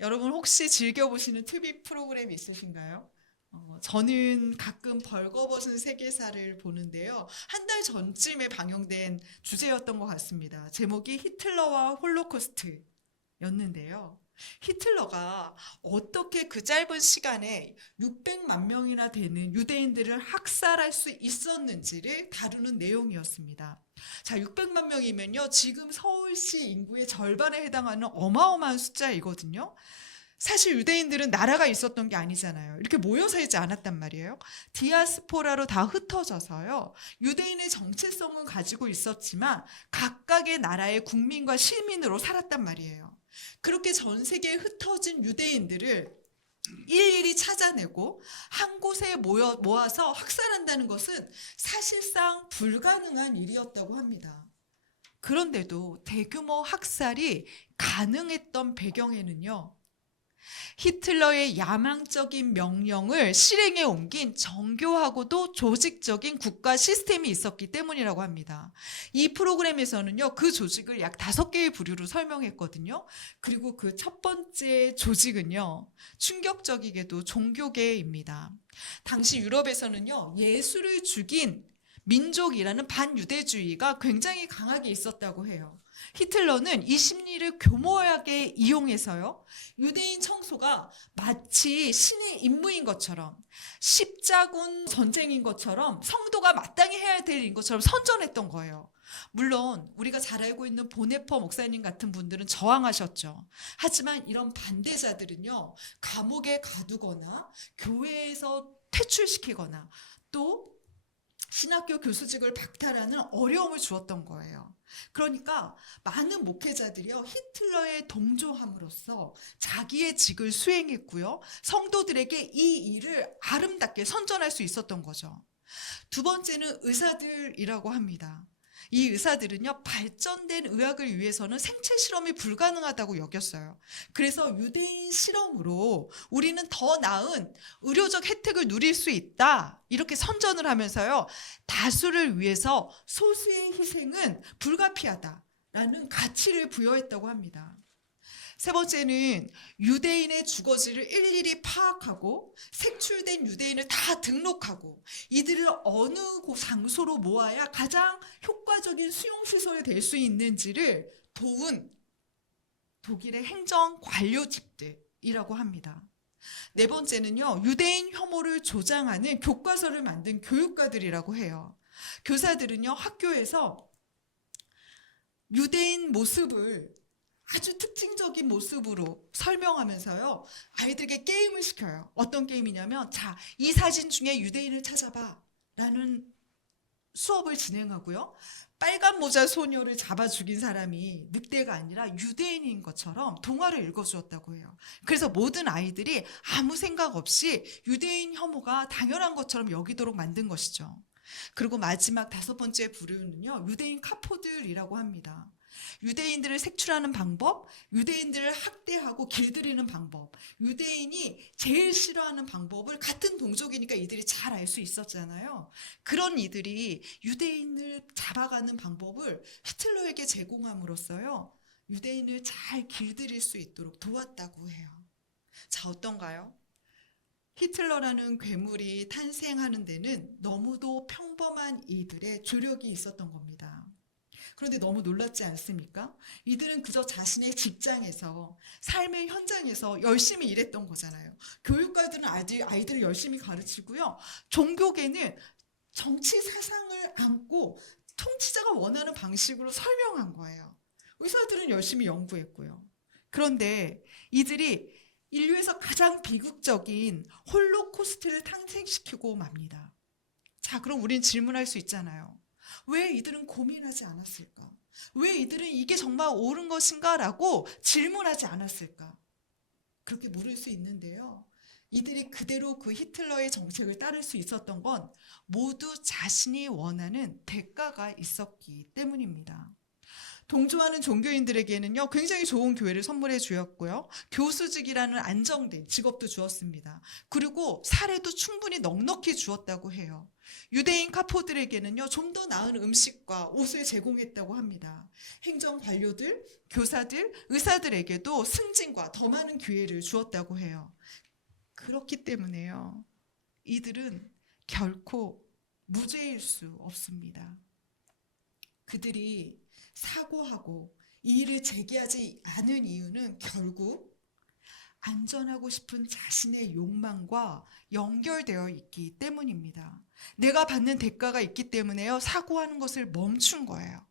여러분 혹시 즐겨보시는 TV 프로그램 있으신가요? 저는 가끔 벌거벗은 세계사를 보는데요. 한 달 전쯤에 방영된 주제였던 것 같습니다. 제목이 히틀러와 홀로코스트였는데요. 히틀러가 어떻게 그 짧은 시간에 600만 명이나 되는 유대인들을 학살할 수 있었는지를 다루는 내용이었습니다. 자, 600만 명이면요. 지금 서울시 인구의 절반에 해당하는 어마어마한 숫자이거든요. 사실 유대인들은 나라가 있었던 게 아니잖아요. 이렇게 모여 살지 않았단 말이에요. 디아스포라로 다 흩어져서요. 유대인의 정체성은 가지고 있었지만 각각의 나라의 국민과 시민으로 살았단 말이에요. 그렇게 전 세계에 흩어진 유대인들을 일일이 찾아내고 한 곳에 모아서 학살한다는 것은 사실상 불가능한 일이었다고 합니다. 그런데도 대규모 학살이 가능했던 배경에는요, 히틀러의 야망적인 명령을 실행에 옮긴 정교하고도 조직적인 국가 시스템이 있었기 때문이라고 합니다. 이 프로그램에서는요, 그 조직을 약 5개의 부류로 설명했거든요. 그리고 그 첫 번째 조직은요, 충격적이게도 종교계입니다. 당시 유럽에서는요, 예수를 죽인 민족이라는 반유대주의가 굉장히 강하게 있었다고 해요. 히틀러는 이 심리를 교묘하게 이용해서요, 유대인 청소가 마치 신의 임무인 것처럼, 십자군 전쟁인 것처럼, 성도가 마땅히 해야 될 일인 것처럼 선전했던 거예요. 물론 우리가 잘 알고 있는 보네퍼 목사님 같은 분들은 저항하셨죠. 하지만 이런 반대자들은요, 감옥에 가두거나 교회에서 퇴출시키거나 또 신학교 교수직을 박탈하는 어려움을 주었던 거예요. 그러니까 많은 목회자들이요, 히틀러에 동조함으로써 자기의 직을 수행했고요, 성도들에게 이 일을 아름답게 선전할 수 있었던 거죠. 두 번째는 의사들이라고 합니다. 이 의사들은요, 발전된 의학을 위해서는 생체 실험이 불가능하다고 여겼어요. 그래서 유대인 실험으로 우리는 더 나은 의료적 혜택을 누릴 수 있다, 이렇게 선전을 하면서요, 다수를 위해서 소수의 희생은 불가피하다라는 가치를 부여했다고 합니다. 세 번째는 유대인의 주거지를 일일이 파악하고 색출된 유대인을 다 등록하고 이들을 어느 장소로 모아야 가장 효과적인 수용시설이 될 수 있는지를 도운 독일의 행정 관료직들이라고 합니다. 네 번째는요, 유대인 혐오를 조장하는 교과서를 만든 교육가들이라고 해요. 교사들은요, 학교에서 유대인 모습을 아주 특징적인 모습으로 설명하면서요, 아이들에게 게임을 시켜요. 어떤 게임이냐면, 자, 이 사진 중에 유대인을 찾아봐 라는 수업을 진행하고요, 빨간 모자 소녀를 잡아 죽인 사람이 늑대가 아니라 유대인인 것처럼 동화를 읽어주었다고 해요. 그래서 모든 아이들이 아무 생각 없이 유대인 혐오가 당연한 것처럼 여기도록 만든 것이죠. 그리고 마지막 5번째 부류는요, 유대인 카포들이라고 합니다. 유대인들을 색출하는 방법, 유대인들을 학대하고 길들이는 방법, 유대인이 제일 싫어하는 방법을 같은 동족이니까 이들이 잘 알 수 있었잖아요. 그런 이들이 유대인을 잡아가는 방법을 히틀러에게 제공함으로써요, 유대인을 잘 길들일 수 있도록 도왔다고 해요. 자, 어떤가요? 히틀러라는 괴물이 탄생하는 데는 너무도 평범한 이들의 조력이 있었던 겁니다. 그런데 너무 놀랍지 않습니까? 이들은 그저 자신의 직장에서, 삶의 현장에서 열심히 일했던 거잖아요. 교육가들은 아이들을 열심히 가르치고요, 종교계는 정치 사상을 안고 통치자가 원하는 방식으로 설명한 거예요. 의사들은 열심히 연구했고요. 그런데 이들이 인류에서 가장 비극적인 홀로코스트를 탄생시키고 맙니다. 자, 그럼 우린 질문할 수 있잖아요. 왜 이들은 고민하지 않았을까? 왜 이들은 이게 정말 옳은 것인가? 라고 질문하지 않았을까? 그렇게 물을 수 있는데요, 이들이 그대로 그 히틀러의 정책을 따를 수 있었던 건 모두 자신이 원하는 대가가 있었기 때문입니다. 동조하는 종교인들에게는요, 굉장히 좋은 교회를 선물해 주었고요, 교수직이라는 안정된 직업도 주었습니다. 그리고 사례도 충분히 넉넉히 주었다고 해요. 유대인 카포들에게는요, 좀 더 나은 음식과 옷을 제공했다고 합니다. 행정 관료들, 교사들, 의사들에게도 승진과 더 많은 기회를 주었다고 해요. 그렇기 때문에요, 이들은 결코 무죄일 수 없습니다. 그들이 사고하고 이 일을 제기하지 않은 이유는 결국 안전하고 싶은 자신의 욕망과 연결되어 있기 때문입니다. 내가 받는 대가가 있기 때문에요, 사고하는 것을 멈춘 거예요.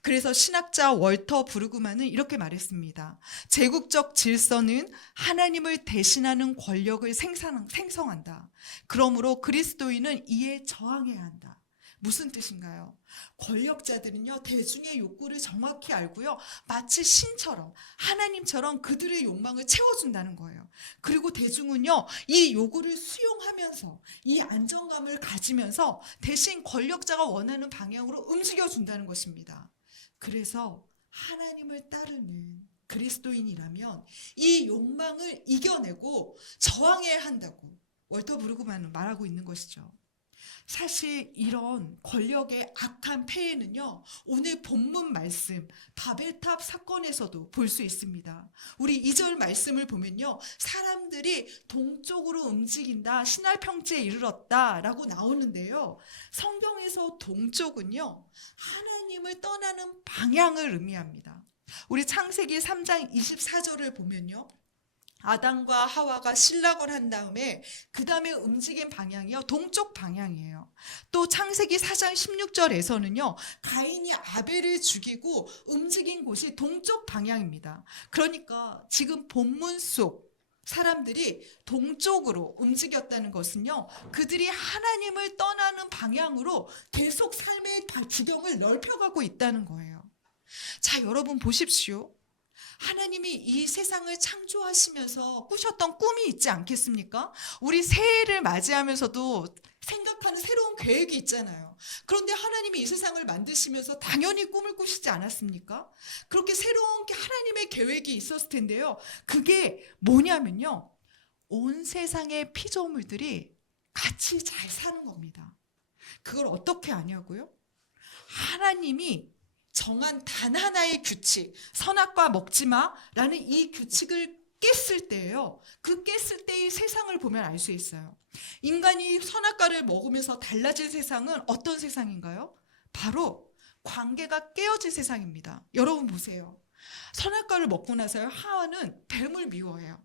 그래서 신학자 월터 브루그만은 이렇게 말했습니다. 제국적 질서는 하나님을 대신하는 권력을 생성한다. 그러므로 그리스도인은 이에 저항해야 한다. 무슨 뜻인가요? 권력자들은요, 대중의 욕구를 정확히 알고요, 마치 신처럼, 하나님처럼 그들의 욕망을 채워준다는 거예요. 그리고 대중은요, 이 요구를 수용하면서 이 안정감을 가지면서 대신 권력자가 원하는 방향으로 움직여준다는 것입니다. 그래서 하나님을 따르는 그리스도인이라면 이 욕망을 이겨내고 저항해야 한다고 월터 브루그만은 말하고 있는 것이죠. 사실 이런 권력의 악한 폐해는요, 오늘 본문 말씀 바벨탑 사건에서도 볼 수 있습니다. 우리 2절 말씀을 보면요, 사람들이 동쪽으로 움직인다, 신할평지에 이르렀다 라고 나오는데요, 성경에서 동쪽은요, 하나님을 떠나는 방향을 의미합니다. 우리 창세기 3장 24절을 보면요, 아담과 하와가 실락을 한 다음에 그 다음에 움직인 방향이요, 동쪽 방향이에요. 또 창세기 4장 16절에서는요, 가인이 아벨을 죽이고 움직인 곳이 동쪽 방향입니다. 그러니까 지금 본문 속 사람들이 동쪽으로 움직였다는 것은요, 그들이 하나님을 떠나는 방향으로 계속 삶의 지경을 넓혀가고 있다는 거예요. 자, 여러분 보십시오. 하나님이 이 세상을 창조하시면서 꾸셨던 꿈이 있지 않겠습니까? 우리 새해를 맞이하면서도 생각하는 새로운 계획이 있잖아요. 그런데 하나님이 이 세상을 만드시면서 당연히 꿈을 꾸시지 않았습니까? 그렇게 새로운 하나님의 계획이 있었을 텐데요, 그게 뭐냐면요, 온 세상의 피조물들이 같이 잘 사는 겁니다. 그걸 어떻게 아냐고요? 하나님이 정한 단 하나의 규칙, 선악과 먹지마 라는 이 규칙을 깼을 때예요, 그 깼을 때의 세상을 보면 알 수 있어요. 인간이 선악과를 먹으면서 달라진 세상은 어떤 세상인가요? 바로 관계가 깨어진 세상입니다. 여러분 보세요. 선악과를 먹고 나서요, 하와는 뱀을 미워해요.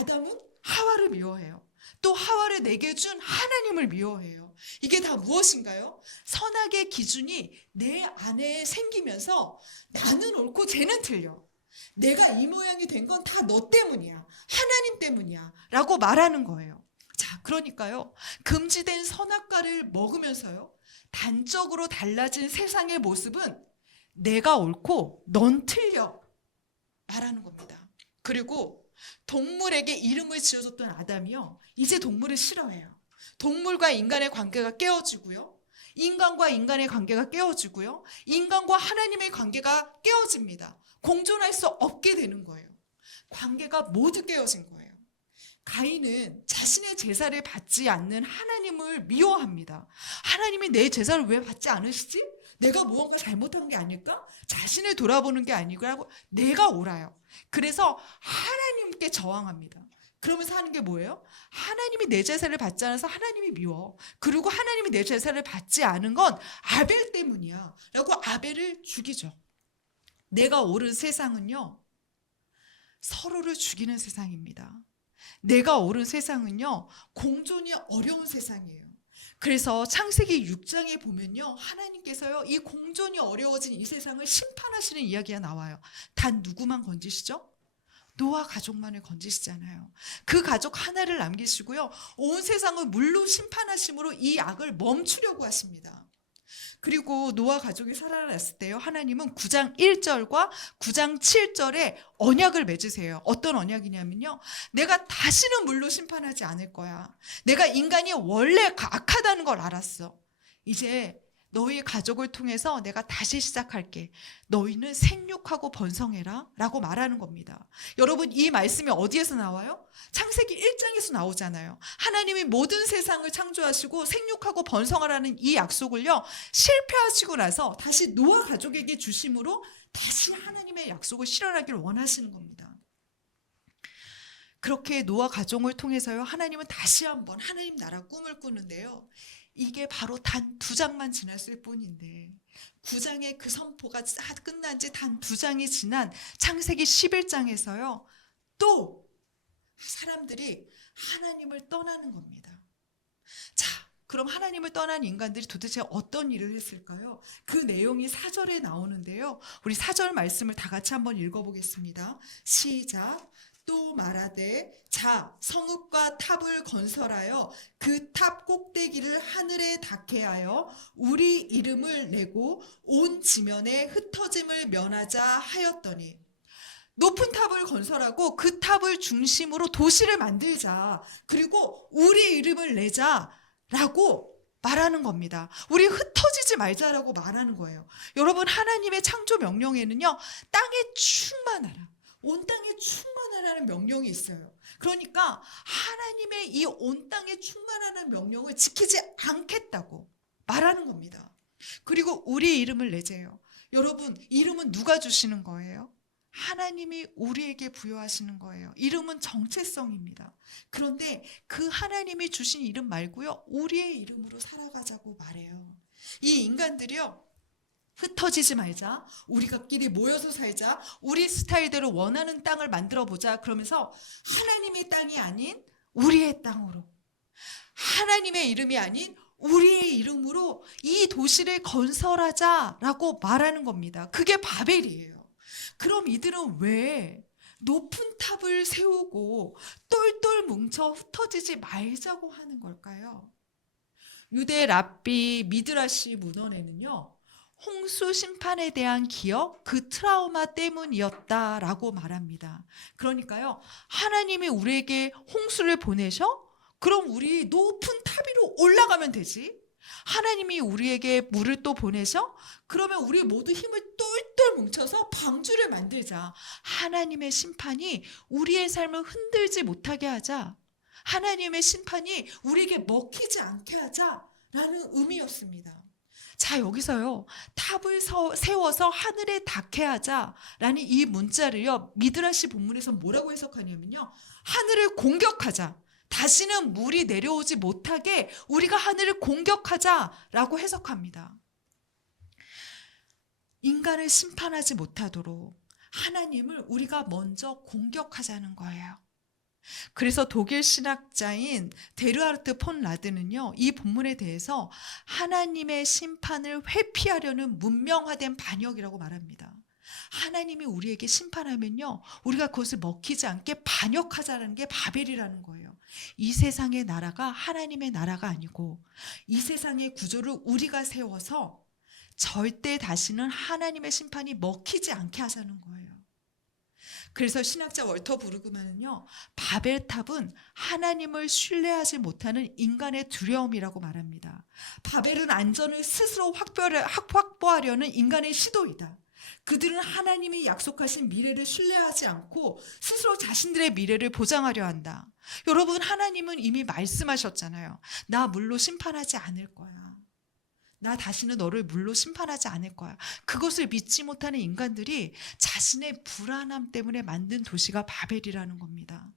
아담은 하와를 미워해요. 또 하와를 내게 준 하나님을 미워해요. 이게 다 무엇인가요? 선악의 기준이 내 안에 생기면서 나는 옳고 쟤는 틀려, 내가 이 모양이 된 건 다 너 때문이야, 하나님 때문이야 라고 말하는 거예요. 자, 그러니까요, 금지된 선악과를 먹으면서요, 단적으로 달라진 세상의 모습은 내가 옳고 넌 틀려 말하는 겁니다. 그리고 동물에게 이름을 지어줬던 아담이요, 이제 동물을 싫어해요. 동물과 인간의 관계가 깨어지고요, 인간과 인간의 관계가 깨어지고요, 인간과 하나님의 관계가 깨어집니다. 공존할 수 없게 되는 거예요. 관계가 모두 깨어진 거예요. 가인은 자신의 제사를 받지 않는 하나님을 미워합니다. 하나님이 내 제사를 왜 받지 않으시지? 내가 무언가 잘못한 게 아닐까? 자신을 돌아보는 게 아니고 내가 옳아요. 그래서 하나님께 저항합니다. 그러면서 하는 게 뭐예요? 하나님이 내 제사를 받지 않아서 하나님이 미워. 그리고 하나님이 내 제사를 받지 않은 건 아벨 때문이야 라고 아벨을 죽이죠. 내가 옳은 세상은요, 서로를 죽이는 세상입니다. 내가 옳은 세상은요, 공존이 어려운 세상이에요. 그래서 창세기 6장에 보면요, 하나님께서요, 이 공존이 어려워진 이 세상을 심판하시는 이야기가 나와요. 단 누구만 건지시죠? 노아 가족만을 건지시잖아요. 그 가족 하나를 남기시고요, 온 세상을 물로 심판하심으로 이 악을 멈추려고 하십니다. 그리고 노아 가족이 살아났을 때요, 하나님은 9장 1절과 9장 7절에 언약을 맺으세요. 어떤 언약이냐면요, 내가 다시는 물로 심판하지 않을 거야. 내가 인간이 원래 악하다는 걸 알았어. 이제 너희 가족을 통해서 내가 다시 시작할게. 너희는 생육하고 번성해라 라고 말하는 겁니다. 여러분, 이 말씀이 어디에서 나와요? 창세기 1장에서 나오잖아요. 하나님이 모든 세상을 창조하시고 생육하고 번성하라는 이 약속을요, 실패하시고 나서 다시 노아 가족에게 주심으로 다시 하나님의 약속을 실현하기를 원하시는 겁니다. 그렇게 노아 가족을 통해서요, 하나님은 다시 한번 하나님 나라 꿈을 꾸는데요. 이게 바로 단 2장만 지났을 뿐인데 9장의 그 선포가 끝난 지 단 2장이 지난 창세기 11장에서요. 또 사람들이 하나님을 떠나는 겁니다. 자, 그럼 하나님을 떠난 인간들이 도대체 어떤 일을 했을까요? 그 내용이 4절에 나오는데요. 우리 4절 말씀을 다 같이 한번 읽어보겠습니다. 시작. 또 말하되 자 성읍과 탑을 건설하여 그 탑 꼭대기를 하늘에 닿게 하여 우리 이름을 내고 온 지면에 흩어짐을 면하자 하였더니, 높은 탑을 건설하고 그 탑을 중심으로 도시를 만들자, 그리고 우리 이름을 내자라고 말하는 겁니다. 우리 흩어지지 말자라고 말하는 거예요. 여러분, 하나님의 창조 명령에는요, 땅에 충만하라, 온 땅에 충만하라는 명령이 있어요. 그러니까 하나님의 이 온 땅에 충만하는 명령을 지키지 않겠다고 말하는 겁니다. 그리고 우리 이름을 내재요. 여러분, 이름은 누가 주시는 거예요? 하나님이 우리에게 부여하시는 거예요. 이름은 정체성입니다. 그런데 그 하나님이 주신 이름 말고요, 우리의 이름으로 살아가자고 말해요. 이 인간들이요, 흩어지지 말자, 우리가끼리 모여서 살자, 우리 스타일대로 원하는 땅을 만들어 보자, 그러면서 하나님의 땅이 아닌 우리의 땅으로, 하나님의 이름이 아닌 우리의 이름으로 이 도시를 건설하자라고 말하는 겁니다. 그게 바벨이에요. 그럼 이들은 왜 높은 탑을 세우고 똘똘 뭉쳐 흩어지지 말자고 하는 걸까요? 유대 랍비 미드라시 문헌에는요, 홍수 심판에 대한 기억, 그 트라우마 때문이었다라고 말합니다. 그러니까요, 하나님이 우리에게 홍수를 보내셔? 그럼 우리 높은 탑 위로 올라가면 되지. 하나님이 우리에게 물을 또 보내셔? 그러면 우리 모두 힘을 똘똘 뭉쳐서 방주를 만들자. 하나님의 심판이 우리의 삶을 흔들지 못하게 하자. 하나님의 심판이 우리에게 먹히지 않게 하자라는 의미였습니다. 자, 여기서요, 탑을 세워서 하늘에 닿게 하자라는 이 문자를요, 미드라시 본문에서 뭐라고 해석하냐면요, 하늘을 공격하자, 다시는 물이 내려오지 못하게 우리가 하늘을 공격하자라고 해석합니다. 인간을 심판하지 못하도록 하나님을 우리가 먼저 공격하자는 거예요. 그래서 독일 신학자인 데르하르트 폰 라드는요, 이 본문에 대해서 하나님의 심판을 회피하려는 문명화된 반역이라고 말합니다. 하나님이 우리에게 심판하면요, 우리가 그것을 먹히지 않게 반역하자는 게 바벨이라는 거예요. 이 세상의 나라가 하나님의 나라가 아니고 이 세상의 구조를 우리가 세워서 절대 다시는 하나님의 심판이 먹히지 않게 하자는 거예요. 그래서 신학자 월터 브루그만은요, 바벨탑은 하나님을 신뢰하지 못하는 인간의 두려움이라고 말합니다. 바벨은 안전을 스스로 확보하려는 인간의 시도이다. 그들은 하나님이 약속하신 미래를 신뢰하지 않고 스스로 자신들의 미래를 보장하려 한다. 여러분, 하나님은 이미 말씀하셨잖아요. 나 물로 심판하지 않을 거야. 나 다시는 너를 물로 심판하지 않을 거야. 그것을 믿지 못하는 인간들이 자신의 불안함 때문에 만든 도시가 바벨이라는 겁니다.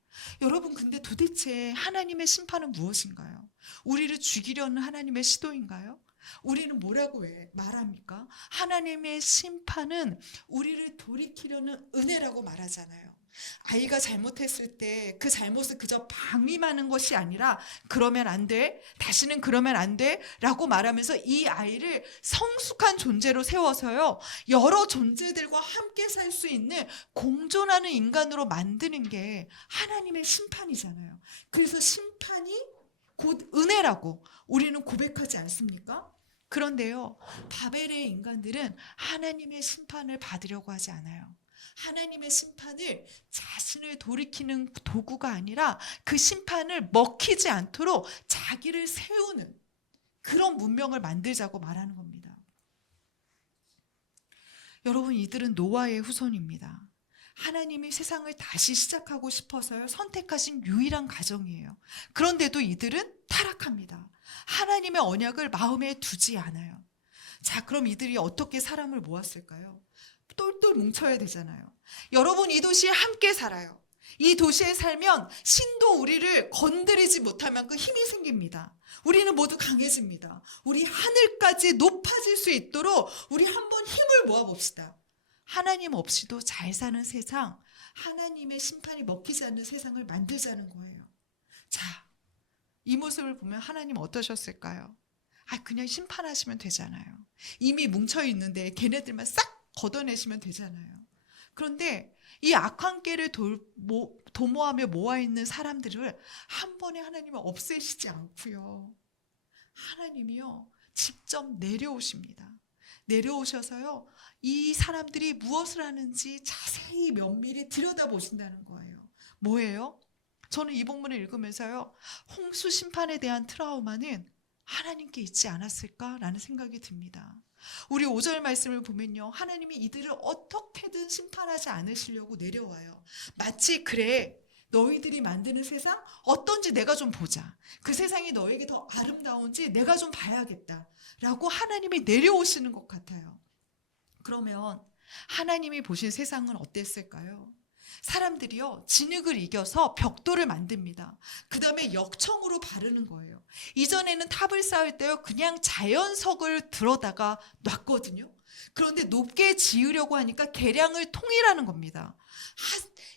여러분, 근데 도대체 하나님의 심판은 무엇인가요? 우리를 죽이려는 하나님의 시도인가요? 우리는 뭐라고 말합니까? 하나님의 심판은 우리를 돌이키려는 은혜라고 말하잖아요. 아이가 잘못했을 때 그 잘못을 그저 방임하는 것이 아니라 그러면 안 돼, 다시는 그러면 안 돼 라고 말하면서 이 아이를 성숙한 존재로 세워서요, 여러 존재들과 함께 살 수 있는 공존하는 인간으로 만드는 게 하나님의 심판이잖아요. 그래서 심판이 곧 은혜라고 우리는 고백하지 않습니까? 그런데요, 바벨의 인간들은 하나님의 심판을 받으려고 하지 않아요. 하나님의 심판을 자신을 돌이키는 도구가 아니라 그 심판을 먹히지 않도록 자기를 세우는 그런 문명을 만들자고 말하는 겁니다. 여러분, 이들은 노아의 후손입니다. 하나님이 세상을 다시 시작하고 싶어서요 선택하신 유일한 가정이에요. 그런데도 이들은 타락합니다. 하나님의 언약을 마음에 두지 않아요. 자, 그럼 이들이 어떻게 사람을 모았을까요? 똘똘 뭉쳐야 되잖아요. 여러분, 이 도시에 함께 살아요. 이 도시에 살면 신도 우리를 건드리지 못할 만큼 힘이 생깁니다. 우리는 모두 강해집니다. 우리 하늘까지 높아질 수 있도록 우리 한번 힘을 모아봅시다. 하나님 없이도 잘 사는 세상, 하나님의 심판이 먹히지 않는 세상을 만들자는 거예요. 자, 이 모습을 보면 하나님 어떠셨을까요? 그냥 심판하시면 되잖아요. 이미 뭉쳐 있는데 걔네들만 싹 걷어내시면 되잖아요. 그런데 이 악한 꾀를 도모하며 모아있는 사람들을 한 번에 하나님은 없애시지 않고요. 하나님이요 직접 내려오십니다. 내려오셔서요 이 사람들이 무엇을 하는지 자세히 면밀히 들여다보신다는 거예요. 뭐예요? 저는 이 본문을 읽으면서요 홍수 심판에 대한 트라우마는 하나님께 있지 않았을까라는 생각이 듭니다. 우리 5절 말씀을 보면요 하나님이 이들을 어떻게든 심판하지 않으시려고 내려와요. 마치 그래 너희들이 만드는 세상 어떤지 내가 좀 보자. 그 세상이 너에게 더 아름다운지 내가 좀 봐야겠다 라고 하나님이 내려오시는 것 같아요. 그러면 하나님이 보신 세상은 어땠을까요? 사람들이요 진흙을 이겨서 벽돌을 만듭니다. 그 다음에 역청으로 바르는 거예요. 이전에는 탑을 쌓을 때요 그냥 자연석을 들어다가 놨거든요. 그런데 높게 지으려고 하니까 계량을 통일하는 겁니다.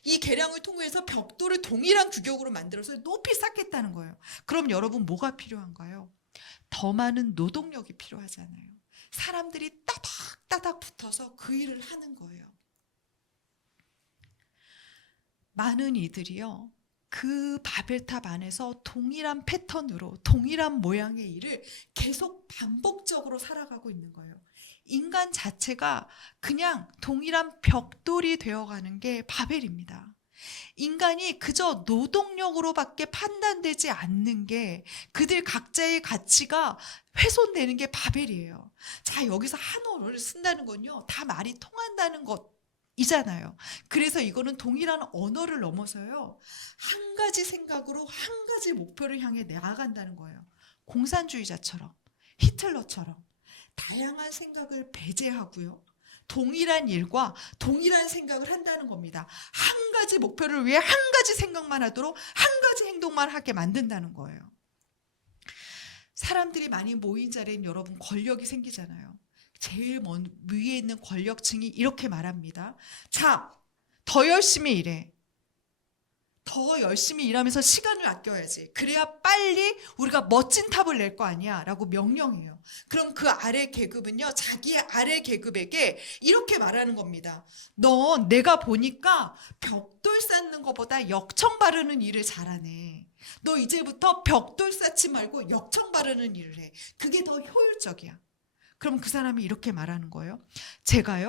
이 계량을 통해서 벽돌을 동일한 규격으로 만들어서 높이 쌓겠다는 거예요. 그럼 여러분 뭐가 필요한가요? 더 많은 노동력이 필요하잖아요. 사람들이 따닥따닥 붙어서 그 일을 하는 거예요. 많은 이들이요 그 바벨탑 안에서 동일한 패턴으로 동일한 모양의 일을 계속 반복적으로 살아가고 있는 거예요. 인간 자체가 그냥 동일한 벽돌이 되어가는 게 바벨입니다. 인간이 그저 노동력으로밖에 판단되지 않는 게 그들 각자의 가치가 훼손되는 게 바벨이에요. 자, 여기서 한어를 쓴다는 건요 다 말이 통한다는 것 이잖아요. 그래서 이거는 동일한 언어를 넘어서요 한 가지 생각으로 한 가지 목표를 향해 나아간다는 거예요. 공산주의자처럼 히틀러처럼 다양한 생각을 배제하고요 동일한 일과 동일한 생각을 한다는 겁니다. 한 가지 목표를 위해 한 가지 생각만 하도록 한 가지 행동만 하게 만든다는 거예요. 사람들이 많이 모인 자리엔 여러분 권력이 생기잖아요. 제일 위에 있는 권력층이 이렇게 말합니다. 자, 더 열심히 일해. 더 열심히 일하면서 시간을 아껴야지. 그래야 빨리 우리가 멋진 탑을 낼 거 아니야 라고 명령해요. 그럼 그 아래 계급은요 자기의 아래 계급에게 이렇게 말하는 겁니다. 너 내가 보니까 벽돌 쌓는 것보다 역청 바르는 일을 잘하네. 너 이제부터 벽돌 쌓지 말고 역청 바르는 일을 해. 그게 더 효율적이야. 그럼 그 사람이 이렇게 말하는 거예요. 제가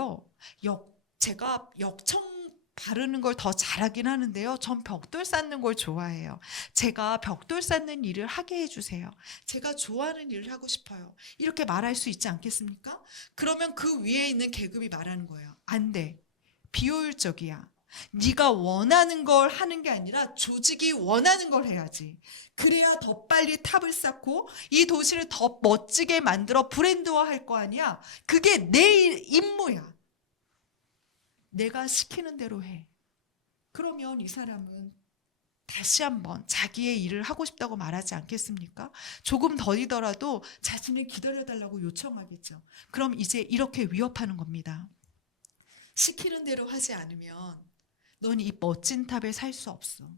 역청 바르는 걸 더 잘하긴 하는데요. 전 벽돌 쌓는 걸 좋아해요. 제가 벽돌 쌓는 일을 하게 해주세요. 제가 좋아하는 일을 하고 싶어요. 이렇게 말할 수 있지 않겠습니까? 그러면 그 위에 있는 계급이 말하는 거예요. 안 돼. 비효율적이야. 네가 원하는 걸 하는 게 아니라 조직이 원하는 걸 해야지. 그래야 더 빨리 탑을 쌓고 이 도시를 더 멋지게 만들어 브랜드화 할 거 아니야. 그게 내 임무야. 내가 시키는 대로 해. 그러면 이 사람은 다시 한번 자기의 일을 하고 싶다고 말하지 않겠습니까? 조금 더디더라도 자신을 기다려달라고 요청하겠죠. 그럼 이제 이렇게 위협하는 겁니다. 시키는 대로 하지 않으면 넌 이 멋진 탑에 살 수 없어.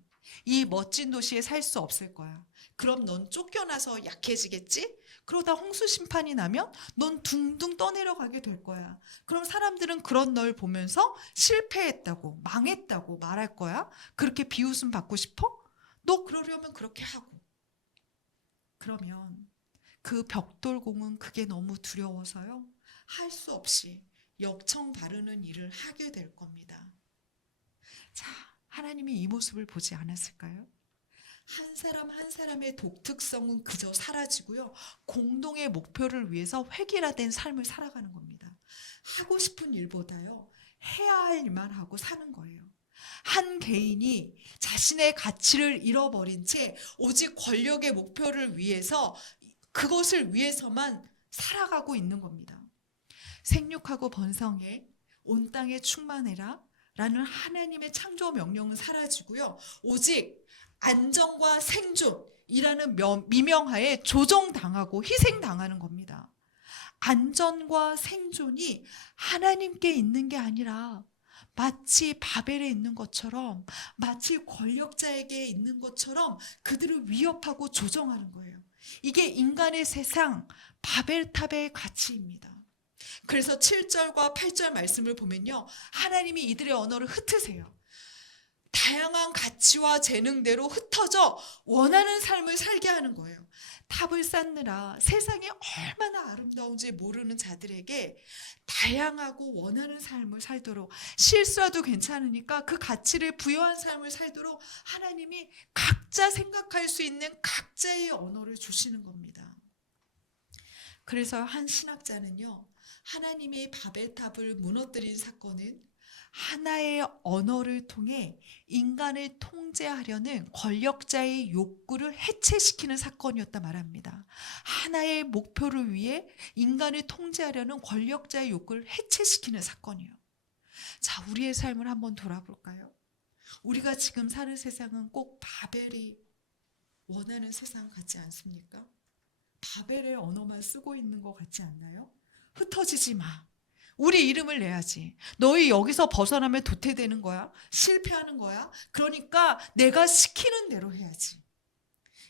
이 멋진 도시에 살 수 없을 거야. 그럼 넌 쫓겨나서 약해지겠지? 그러다 홍수 심판이 나면 넌 둥둥 떠내려가게 될 거야. 그럼 사람들은 그런 널 보면서 실패했다고, 망했다고 말할 거야. 그렇게 비웃음 받고 싶어? 너 그러려면 그렇게 하고. 그러면 그 벽돌공은 그게 너무 두려워서요. 할 수 없이 역청 바르는 일을 하게 될 겁니다. 자, 하나님이 이 모습을 보지 않았을까요? 한 사람 한 사람의 독특성은 그저 사라지고요. 공동의 목표를 위해서 획일화된 삶을 살아가는 겁니다. 하고 싶은 일보다요, 해야 할 일만 하고 사는 거예요. 한 개인이 자신의 가치를 잃어버린 채 오직 권력의 목표를 위해서, 그것을 위해서만 살아가고 있는 겁니다. 생육하고 번성해 온 땅에 충만해라 라는 하나님의 창조 명령은 사라지고요, 오직 안정과 생존이라는 미명하에 조종당하고 희생당하는 겁니다. 안전과 생존이 하나님께 있는 게 아니라 마치 바벨에 있는 것처럼, 마치 권력자에게 있는 것처럼 그들을 위협하고 조정하는 거예요. 이게 인간의 세상 바벨탑의 가치입니다. 그래서 7절과 8절 말씀을 보면요, 하나님이 이들의 언어를 흩으세요. 다양한 가치와 재능대로 흩어져 원하는 삶을 살게 하는 거예요. 탑을 쌓느라 세상이 얼마나 아름다운지 모르는 자들에게 다양하고 원하는 삶을 살도록, 실수라도 괜찮으니까 그 가치를 부여한 삶을 살도록 하나님이 각자 생각할 수 있는 각자의 언어를 주시는 겁니다. 그래서 한 신학자는요, 하나님이 바벨탑을 무너뜨린 사건은 하나의 언어를 통해 인간을 통제하려는 권력자의 욕구를 해체시키는 사건이었다 말합니다. 하나의 목표를 위해 인간을 통제하려는 권력자의 욕구를 해체시키는 사건이요. 자, 우리의 삶을 한번 돌아볼까요? 우리가 지금 사는 세상은 꼭 바벨이 원하는 세상 같지 않습니까? 바벨의 언어만 쓰고 있는 것 같지 않나요? 흩어지지 마. 우리 이름을 내야지. 너희 여기서 벗어나면 도태되는 거야. 실패하는 거야. 그러니까 내가 시키는 대로 해야지.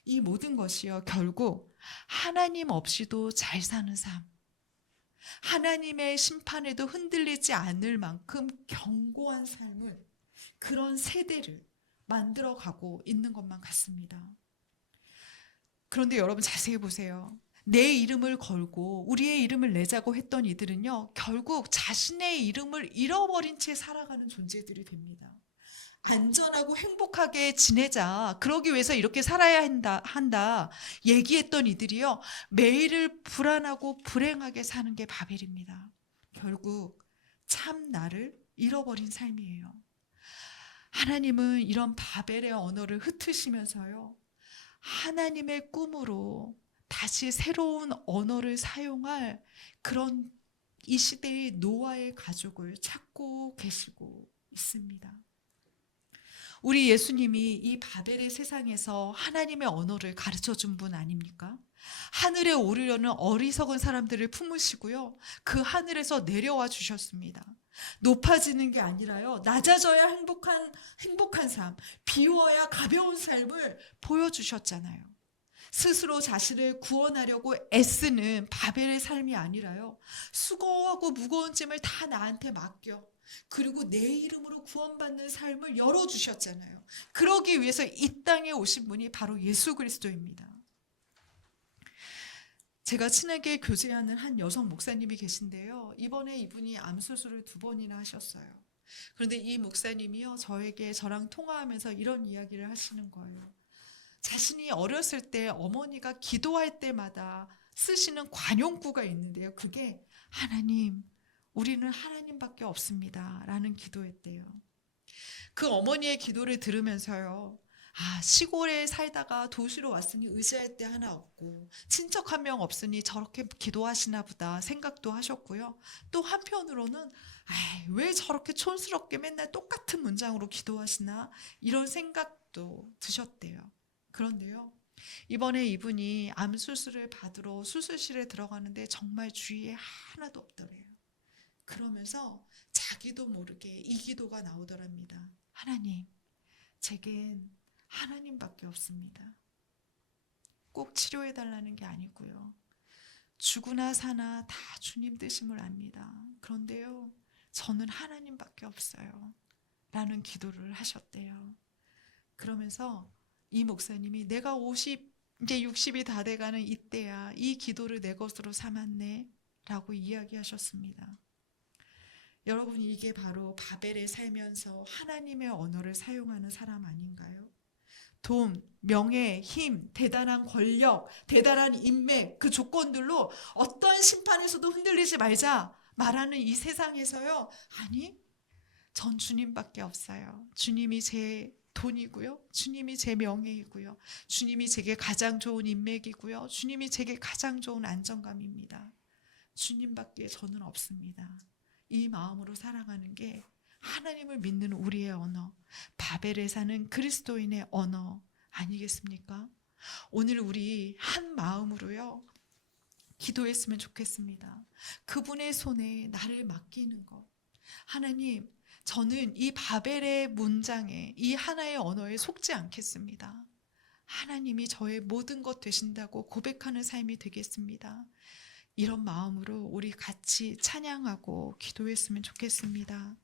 이 모든 것이요, 결국 하나님 없이도 잘 사는 삶, 하나님의 심판에도 흔들리지 않을 만큼 견고한 삶을, 그런 세대를 만들어가고 있는 것만 같습니다. 그런데 여러분 자세히 보세요. 내 이름을 걸고 우리의 이름을 내자고 했던 이들은요, 결국 자신의 이름을 잃어버린 채 살아가는 존재들이 됩니다. 안전하고 행복하게 지내자, 그러기 위해서 이렇게 살아야 한다 얘기했던 이들이요, 매일을 불안하고 불행하게 사는 게 바벨입니다. 결국 참 나를 잃어버린 삶이에요. 하나님은 이런 바벨의 언어를 흩으시면서요, 하나님의 꿈으로 다시 새로운 언어를 사용할 그런 이 시대의 노아의 가족을 찾고 계시고 있습니다. 우리 예수님이 이 바벨의 세상에서 하나님의 언어를 가르쳐 준 분 아닙니까? 하늘에 오르려는 어리석은 사람들을 품으시고요, 그 하늘에서 내려와 주셨습니다. 높아지는 게 아니라요, 낮아져야 행복한 삶, 비워야 가벼운 삶을 보여주셨잖아요. 스스로 자신을 구원하려고 애쓰는 바벨의 삶이 아니라요, 수고하고 무거운 짐을 다 나한테 맡겨, 그리고 내 이름으로 구원받는 삶을 열어주셨잖아요. 그러기 위해서 이 땅에 오신 분이 바로 예수 그리스도입니다. 제가 친하게 교제하는 한 여성 목사님이 계신데요, 이번에 이분이 암수술을 2번이나 하셨어요. 그런데 이 목사님이요, 저랑 통화하면서 이런 이야기를 하시는 거예요. 자신이 어렸을 때 어머니가 기도할 때마다 쓰시는 관용구가 있는데요, 그게 하나님, 우리는 하나님밖에 없습니다 라는 기도였대요. 그 어머니의 기도를 들으면서요, 시골에 살다가 도시로 왔으니 의지할 데 하나 없고 친척 한 명 없으니 저렇게 기도하시나 보다 생각도 하셨고요. 또 한편으로는 왜 저렇게 촌스럽게 맨날 똑같은 문장으로 기도하시나, 이런 생각도 드셨대요. 그런데요, 이번에 이분이 암 수술을 받으러 수술실에 들어가는데 정말 주위에 하나도 없더래요. 그러면서 자기도 모르게 이 기도가 나오더랍니다. 하나님, 제겐 하나님밖에 없습니다. 꼭 치료해달라는 게 아니고요, 죽으나 사나 다 주님 되심을 압니다. 그런데요, 저는 하나님밖에 없어요 라는 기도를 하셨대요. 그러면서 이 목사님이 내가 이제 60이 다 돼가는 이때야 이 기도를 내 것으로 삼았네 라고 이야기하셨습니다. 여러분, 이게 바로 바벨에 살면서 하나님의 언어를 사용하는 사람 아닌가요? 돈, 명예, 힘, 대단한 권력, 대단한 인맥, 그 조건들로 어떠한 심판에서도 흔들리지 말자, 말하는 이 세상에서요. 아니, 전 주님밖에 없어요. 주님이 제 돈이고요. 주님이 제 명예이고요. 주님이 제게 가장 좋은 인맥이고요. 주님이 제게 가장 좋은 안정감입니다. 주님밖에 저는 없습니다. 이 마음으로 살아가는 게 하나님을 믿는 우리의 언어, 바벨에 사는 그리스도인의 언어 아니겠습니까? 오늘 우리 한 마음으로요. 기도했으면 좋겠습니다. 그분의 손에 나를 맡기는 것. 하나님, 저는 이 바벨의 문장에 이 하나의 언어에 속지 않겠습니다. 하나님이 저의 모든 것 되신다고 고백하는 삶이 되겠습니다. 이런 마음으로 우리 같이 찬양하고 기도했으면 좋겠습니다.